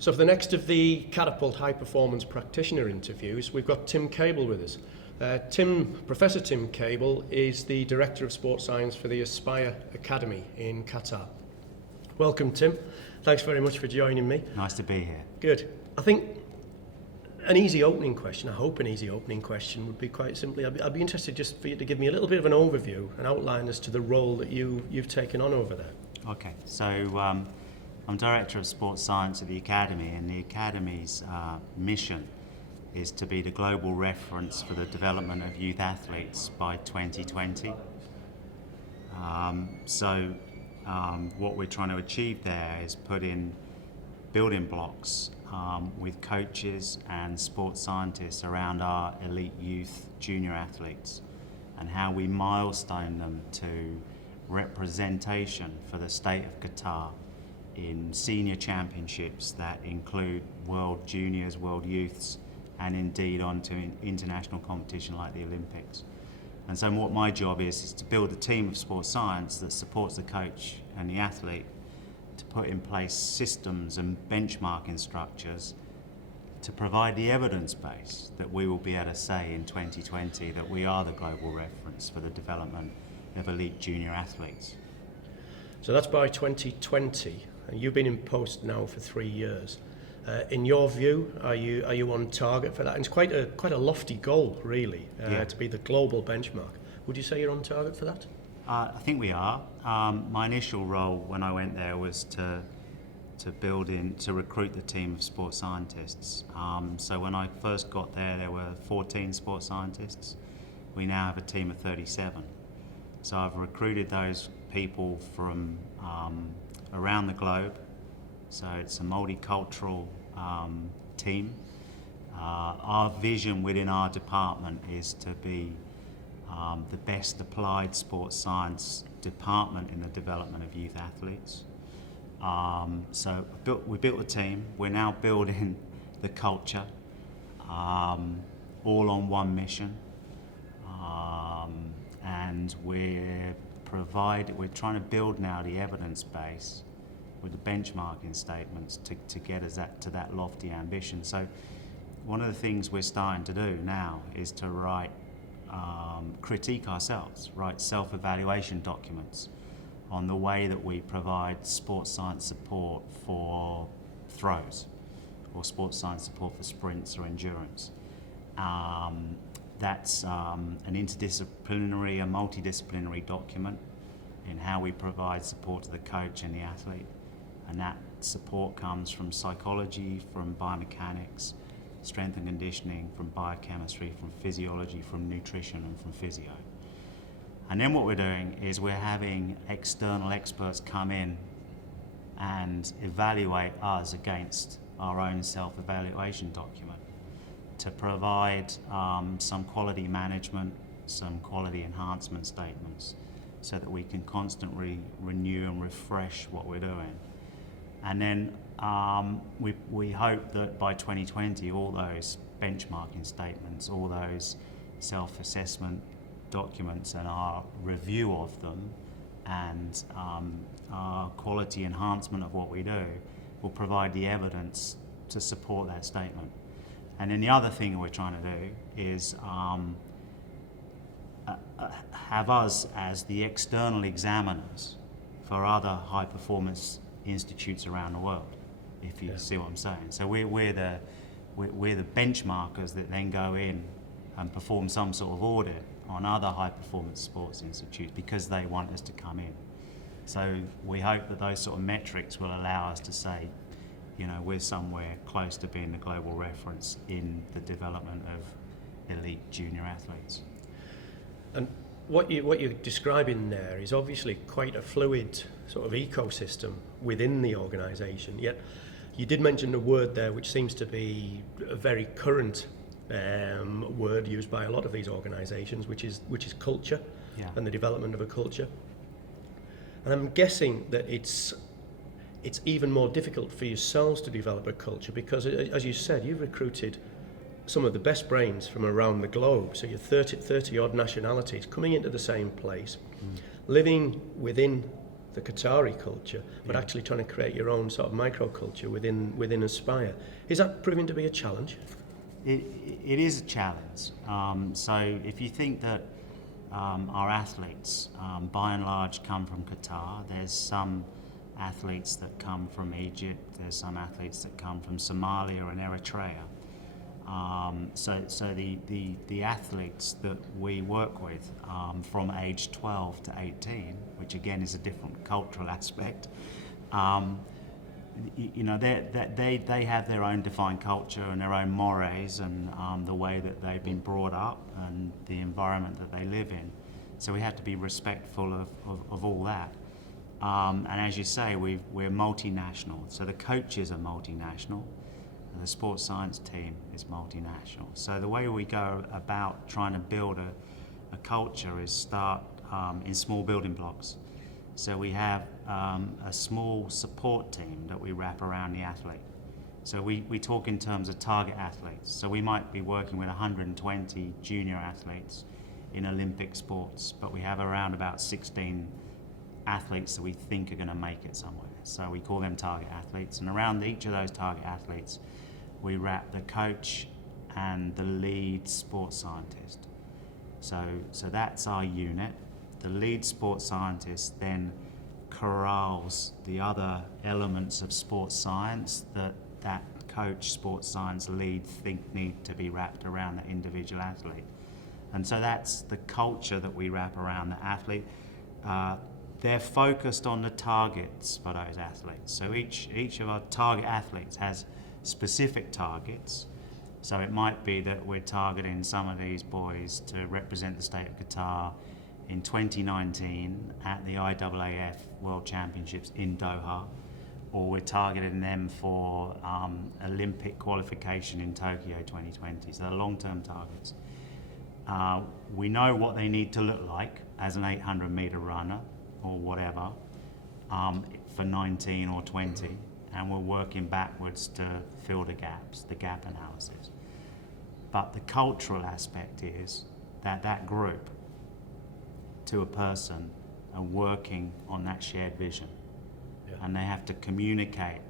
So for the next of the Catapult High Performance Practitioner interviews, we've got Tim Cable with us. Professor Tim Cable is the Director of Sports Science for the Aspire Academy in Qatar. Welcome, Tim. Thanks very much for joining me. Nice to be here. Good. I think an easy opening question, I hope an easy opening question would be quite simply, I'd be interested just for you to give me a little bit of an overview, an outline as to the role that you've taken on over there. Okay, so I'm Director of Sports Science at the Academy, and the Academy's mission is to be the global reference for the development of youth athletes by 2020. What we're trying to achieve there is put in building blocks with coaches and sports scientists around our elite youth junior athletes and how we milestone them to representation for the state of Qatar in senior championships that include World Juniors, World Youths, and indeed onto international competition like the Olympics. And so what my job is to build a team of sports science that supports the coach and the athlete to put in place systems and benchmarking structures to provide the evidence base that we will be able to say in 2020 that we are the global reference for the development of elite junior athletes. So that's by 2020, and you've been in post now for 3 years. In your view, are you on target for that? And it's quite a lofty goal, really, to be the global benchmark. Would you say you're on target for that? I think we are. My initial role when I went there was to recruit the team of sports scientists. So when I first got there were 14 sports scientists. We now have a team of 37. So I've recruited those people from around the globe. So it's a multicultural team. Our vision within our department is to be the best applied sports science department in the development of youth athletes. So we built the team. We're now building the culture, all on one mission. And we're trying to build now the evidence base with the benchmarking statements to get us to that lofty ambition. So one of the things we're starting to do now is to critique ourselves, write self-evaluation documents on the way that we provide sports science support for throws or sports science support for sprints or endurance. That's an interdisciplinary and multidisciplinary document in how we provide support to the coach and the athlete. And that support comes from psychology, from biomechanics, strength and conditioning, from biochemistry, from physiology, from nutrition, and from physio. And then what we're doing is we're having external experts come in and evaluate us against our own self-evaluation document to provide some quality management, some quality enhancement statements so that we can constantly renew and refresh what we're doing. And then we hope that by 2020 all those benchmarking statements, all those self-assessment documents and our review of them and our quality enhancement of what we do will provide the evidence to support that statement. And then the other thing we're trying to do is have us as the external examiners for other high performance institutes around the world, if you see what I'm saying. So we're the benchmarkers that then go in and perform some sort of audit on other high performance sports institutes because they want us to come in. So we hope that those sort of metrics will allow us to say, we're somewhere close to being the global reference in the development of elite junior athletes. And what you're describing there is obviously quite a fluid sort of ecosystem within the organisation. Yet you did mention a word there which seems to be a very current word used by a lot of these organisations, which is culture and the development of a culture. And I'm guessing that it's even more difficult for yourselves to develop a culture because, as you said, you've recruited some of the best brains from around the globe. So you're 30 odd nationalities coming into the same place, living within the Qatari culture, but actually trying to create your own sort of microculture within Aspire. Is that proving to be a challenge? It is a challenge. So if you think that our athletes, by and large, come from Qatar, there's some athletes that come from Egypt, there's some athletes that come from Somalia and Eritrea. So the athletes that we work with from age 12 to 18, which again is a different cultural aspect, you know, they have their own defined culture and their own mores and the way that they've been brought up and the environment that they live in. So we have to be respectful of all that. And as you say, we're multinational. So the coaches are multinational. The sports science team is multinational. So the way we go about trying to build a culture is start in small building blocks. So we have a small support team that we wrap around the athlete. So we talk in terms of target athletes. So we might be working with 120 junior athletes in Olympic sports, but we have around about 16 athletes that we think are going to make it somewhere. So we call them target athletes, and around each of those target athletes we wrap the coach and the lead sports scientist. So that's our unit. The lead sports scientist then corrals the other elements of sports science that coach, sports science lead think need to be wrapped around the individual athlete. And so that's the culture that we wrap around the athlete. They're focused on the targets for those athletes. So each of our target athletes has specific targets. So it might be that we're targeting some of these boys to represent the state of Qatar in 2019 at the IAAF World Championships in Doha, or we're targeting them for Olympic qualification in Tokyo 2020. So they're long-term targets. We know what they need to look like as an 800-meter runner or whatever for 19 or 20, and we're working backwards to fill the gaps, the gap analysis. But the cultural aspect is that group to a person are working on that shared vision. Yeah. And they have to communicate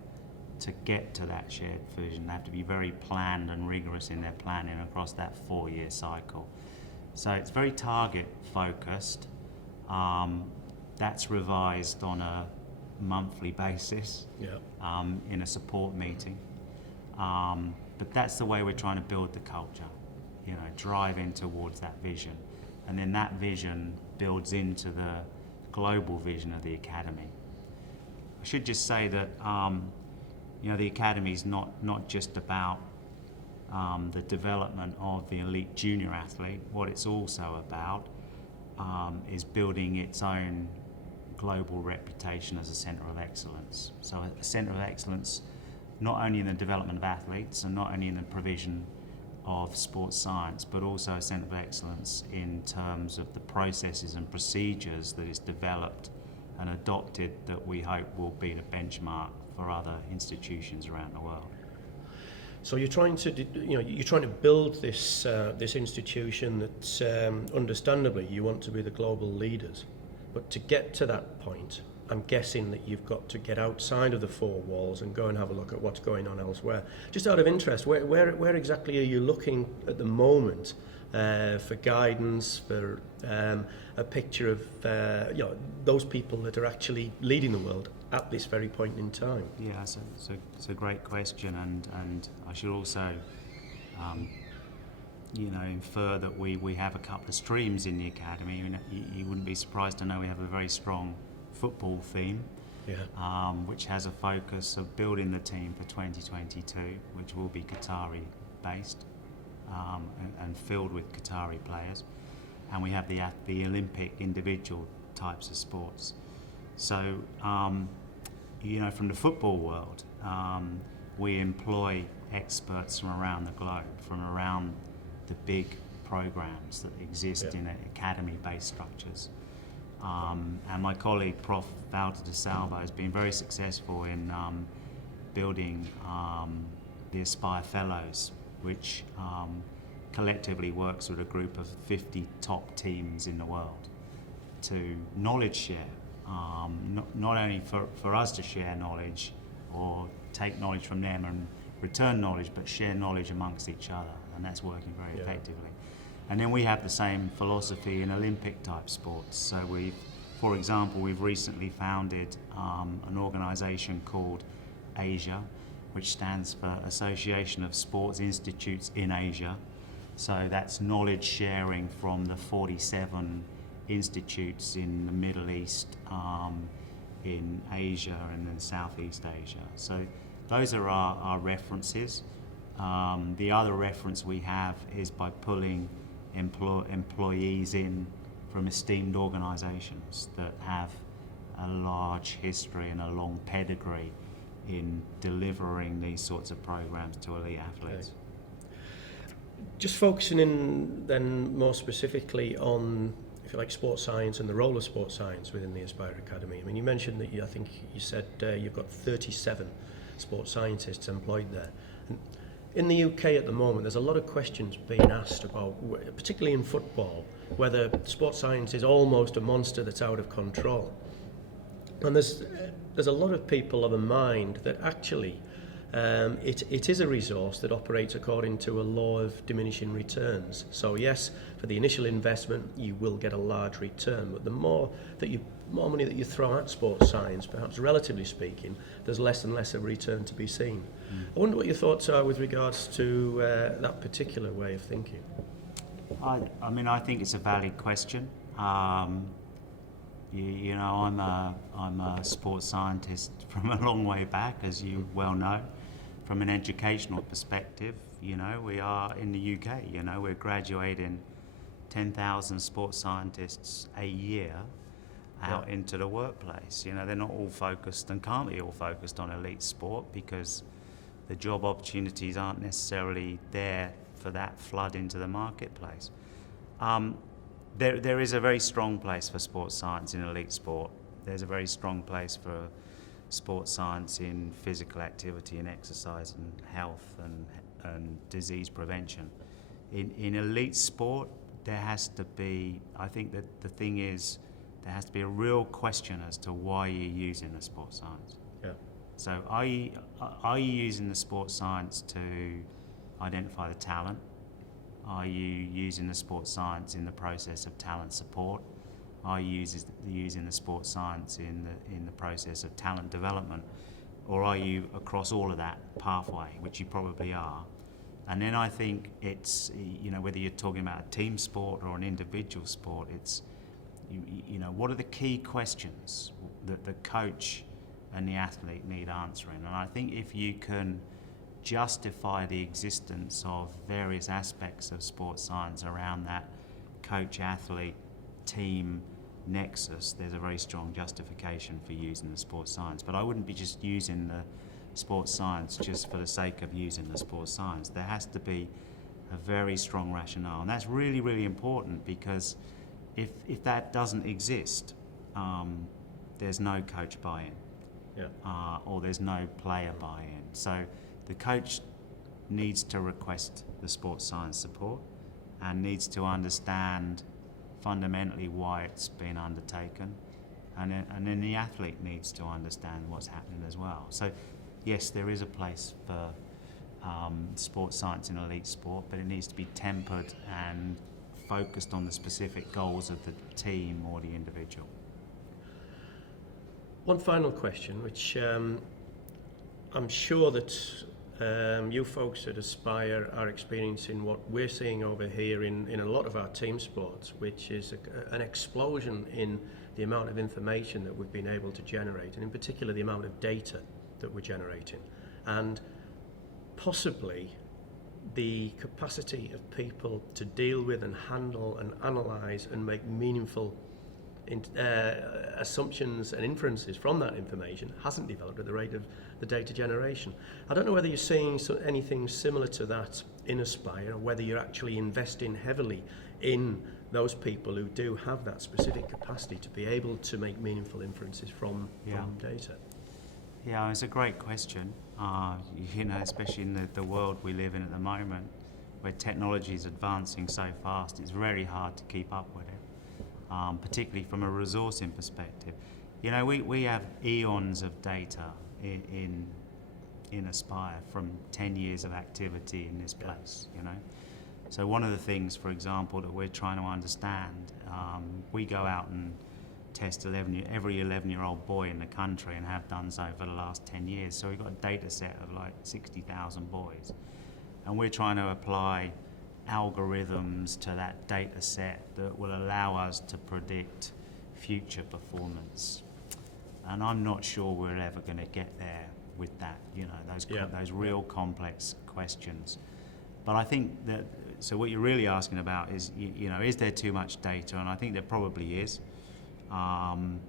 to get to that shared vision. They have to be very planned and rigorous in their planning across that 4-year cycle. So it's very target focused. That's revised on a monthly basis. Yeah. In a support meeting. But that's the way we're trying to build the culture, you know, driving towards that vision. And then that vision builds into the global vision of the academy. I should just say that, you know, the academy is not just about the development of the elite junior athlete. What it's also about is building its own global reputation as a centre of excellence. So a centre of excellence not only in the development of athletes and not only in the provision of sports science, but also a centre of excellence in terms of the processes and procedures that is developed and adopted that we hope will be the benchmark for other institutions around the world. So you're trying to, you're trying to build this this institution that, understandably, you want to be the global leaders. But to get to that point, I'm guessing that you've got to get outside of the 4 walls and go and have a look at what's going on elsewhere. Just out of interest, where exactly are you looking at the moment for guidance, for a picture of those people that are actually leading the world at this very point in time? Yeah, so it's a great question, and I should also infer that we have a couple of streams in the academy. I mean, you wouldn't be surprised to know we have a very strong football theme, yeah. Which has a focus of building the team for 2022, which will be Qatari based and filled with Qatari players. And we have the Olympic individual types of sports. So, from the football world, we employ experts from around the globe, from around the big programs that exist, yeah. in academy-based structures. And my colleague, Prof. Walter de Salvo, has been very successful in building the Aspire Fellows, which collectively works with a group of 50 top teams in the world to knowledge share not only for us to share knowledge or take knowledge from them and return knowledge, but share knowledge amongst each other, and that's working very effectively. And then we have the same philosophy in Olympic type sports. So for example, we've recently founded an organisation called Asia, which stands for Association of Sports Institutes in Asia. So that's knowledge sharing from the 47 institutes in the Middle East, in Asia and in Southeast Asia. So those are our references. The other reference we have is by pulling employees in from esteemed organisations that have a large history and a long pedigree in delivering these sorts of programs to elite athletes. Okay. Just focusing in then more specifically on, if you like, sports science and the role of sports science within the Aspire Academy. I mean, you mentioned that I think you said you've got 37 sports scientists employed there. And in the UK at the moment, there's a lot of questions being asked about, particularly in football, whether sports science is almost a monster that's out of control. And there's a lot of people of a mind that actually it is a resource that operates according to a law of diminishing returns. So yes, for the initial investment, you will get a large return, but the more money that you throw at sports science, perhaps relatively speaking, there's less and less of a return to be seen. I wonder what your thoughts are with regards to that particular way of thinking. I mean, I think it's a valid question. You know, I'm a sports scientist from a long way back, as you well know. From an educational perspective, you know, we are in the UK, you know, we're graduating 10,000 sports scientists a year out into the workplace. You know, they're not all focused and can't be all focused on elite sport because the job opportunities aren't necessarily there for that flood into the marketplace. There is a very strong place for sports science in elite sport. There's a very strong place for sports science in physical activity and exercise and health and disease prevention. In elite sport, there has to be, I think that the thing is, there has to be a real question as to why you're using the sports science. Yeah. So are you using the sports science to identify the talent? Are you using the sports science in the process of talent support? Are you using the sports science in the process of talent development? Or are you across all of that pathway, which you probably are? And then I think it's, you know, whether you're talking about a team sport or an individual sport, it's, you know, what are the key questions that the coach and the athlete need answering? And I think if you can justify the existence of various aspects of sports science around that coach-athlete team nexus, there's a very strong justification for using the sports science. But I wouldn't be just using the sports science just for the sake of using the sports science. There has to be a very strong rationale, and that's really, really important, because if that doesn't exist, there's no coach buy-in, or there's no player buy-in. So the coach needs to request the sports science support and needs to understand fundamentally why it's been undertaken, and then the athlete needs to understand what's happening as well. So yes, there is a place for sports science in elite sport, but it needs to be tempered and focused on the specific goals of the team or the individual. One final question, which I'm sure that you folks at Aspire are experiencing what we're seeing over here in a lot of our team sports, which is an explosion in the amount of information that we've been able to generate, and in particular the amount of data that we're generating, and possibly the capacity of people to deal with and handle and analyse and make meaningful assumptions and inferences from that information hasn't developed at the rate of the data generation. I don't know whether you're seeing anything similar to that in Aspire, or whether you're actually investing heavily in those people who do have that specific capacity to be able to make meaningful inferences from data. Yeah, it's a great question. You know, especially in the world we live in at the moment, where technology is advancing so fast, it's very hard to keep up with it, particularly from a resourcing perspective. You know, we have eons of data in Aspire from 10 years of activity in this place, you know. So one of the things, for example, that we're trying to understand, we go out and test every 11-year-old boy in the country and have done so for the last 10 years. So we've got a data set of like 60,000 boys. And we're trying to apply algorithms to that data set that will allow us to predict future performance. And I'm not sure we're ever going to get there with that, you know, those real complex questions. But I think that, so what you're really asking about is, you know, is there too much data? And I think there probably is. And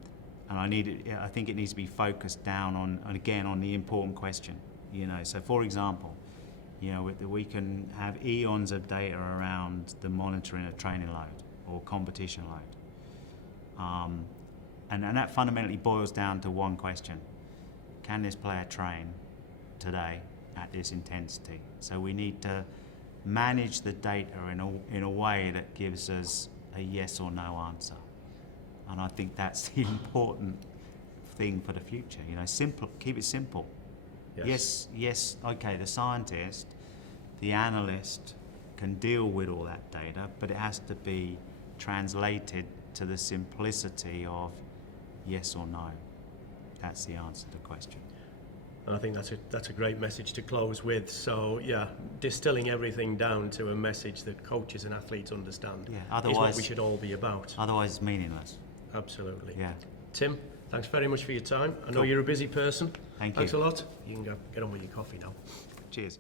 I think it needs to be focused down on, again, on the important question, you know. So for example, you know, we can have eons of data around the monitoring of training load or competition load. And that fundamentally boils down to one question. Can this player train today at this intensity? So we need to manage the data in a way that gives us a yes or no answer. And I think that's the important thing for the future. You know, simple, keep it simple. Yes, okay, the scientist, the analyst can deal with all that data, but it has to be translated to the simplicity of yes or no. That's the answer to the question. And I think that's a great message to close with. So yeah, distilling everything down to a message that coaches and athletes understand is what we should all be about. Otherwise it's meaningless. Absolutely. Yeah. Tim, thanks very much for your time. I know Cool. you're a busy person. Thanks a lot. You can go get on with your coffee now. Cheers.